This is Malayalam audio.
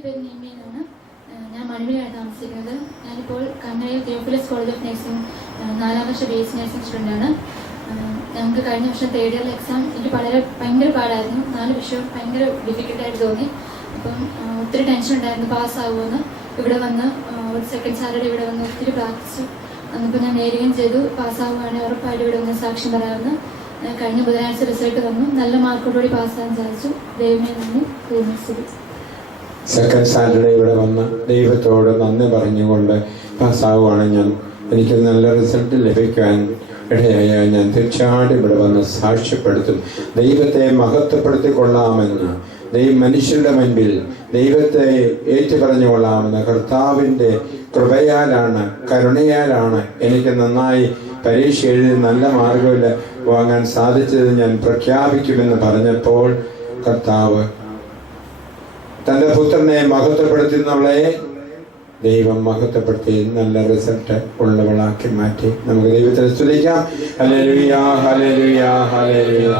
എൻ്റെ പേര് നീമ എന്നാണ്. ഞാൻ മണിമലയാണ് താമസിക്കുന്നത്. ഞാനിപ്പോൾ Kannur Theophilus college of nursing 4ാം വർഷ BSc നഴ്സിംഗ് സ്റ്റുഡൻ്റാണ്. ഞങ്ങൾക്ക് കഴിഞ്ഞ വർഷം 3rd ഇയർ എക്സാം എനിക്ക് ഭയങ്കര പാടായിരുന്നു. 4 വിഷയം ഭയങ്കര ഡിഫിക്കൽട്ടായിട്ട് തോന്നി. അപ്പം ഒത്തിരി ടെൻഷൻ ഉണ്ടായിരുന്നു പാസ്സാകുമെന്ന്. ഇവിടെ വന്ന് ഒരു സെക്കൻഡ് സാറ്റർഡേ ഇവിടെ വന്ന് ഒത്തിരി പ്രാക്ടീസ് വന്നപ്പോൾ ഞാൻ നേരുകയും ചെയ്തു. പാസ്സാകുകയാണെങ്കിൽ ഉറപ്പായിട്ട് ഇവിടെ വന്ന് സാക്ഷ്യം പറയാമെന്ന്. കഴിഞ്ഞ ബുധനാഴ്ച റിസൾട്ട് വന്നു. നല്ല മാർക്കോടുകൂടി പാസ്സാകാൻ സാധിച്ചു. ദൈവമേ നന്ദി. സെക്കൻഡ് സാറ്റർഡേ ഇവിടെ വന്ന് ദൈവത്തോട് നന്ദി പറഞ്ഞുകൊണ്ട് പാസ്സാവുകയാണ് എനിക്ക് നല്ല റിസൾട്ട് ലഭിക്കാൻ ഇടയായ ഞാൻ തീർച്ചയായിട്ടും ഇവിടെ വന്ന് സാക്ഷ്യപ്പെടുത്തും. ദൈവത്തെ മഹത്വപ്പെടുത്തിക്കൊള്ളാമെന്ന്, മനുഷ്യരുടെ മുൻപിൽ ദൈവത്തെ ഏറ്റുപറഞ്ഞുകൊള്ളാമെന്ന് കർത്താവിൻ്റെ കൃപയാലാണ്, കരുണയാലാണ് എനിക്ക് നന്നായി പരീക്ഷ എഴുതി നല്ല മാർഗമില്ല വാങ്ങാൻ സാധിച്ചത് ഞാൻ പ്രഖ്യാപിക്കുമെന്ന് പറഞ്ഞപ്പോൾ കർത്താവ് തൻ്റെ പുത്രനെ മഹത്വപ്പെടുത്തുന്നവളെ ദൈവം മഹത്വപ്പെടുത്തി നല്ല റിസൾട്ട് ഉള്ളവളാക്കി മാറ്റി. നമുക്ക് ദൈവത്തെ സ്തുതിക്കാം. Hallelujah, hallelujah, hallelujah.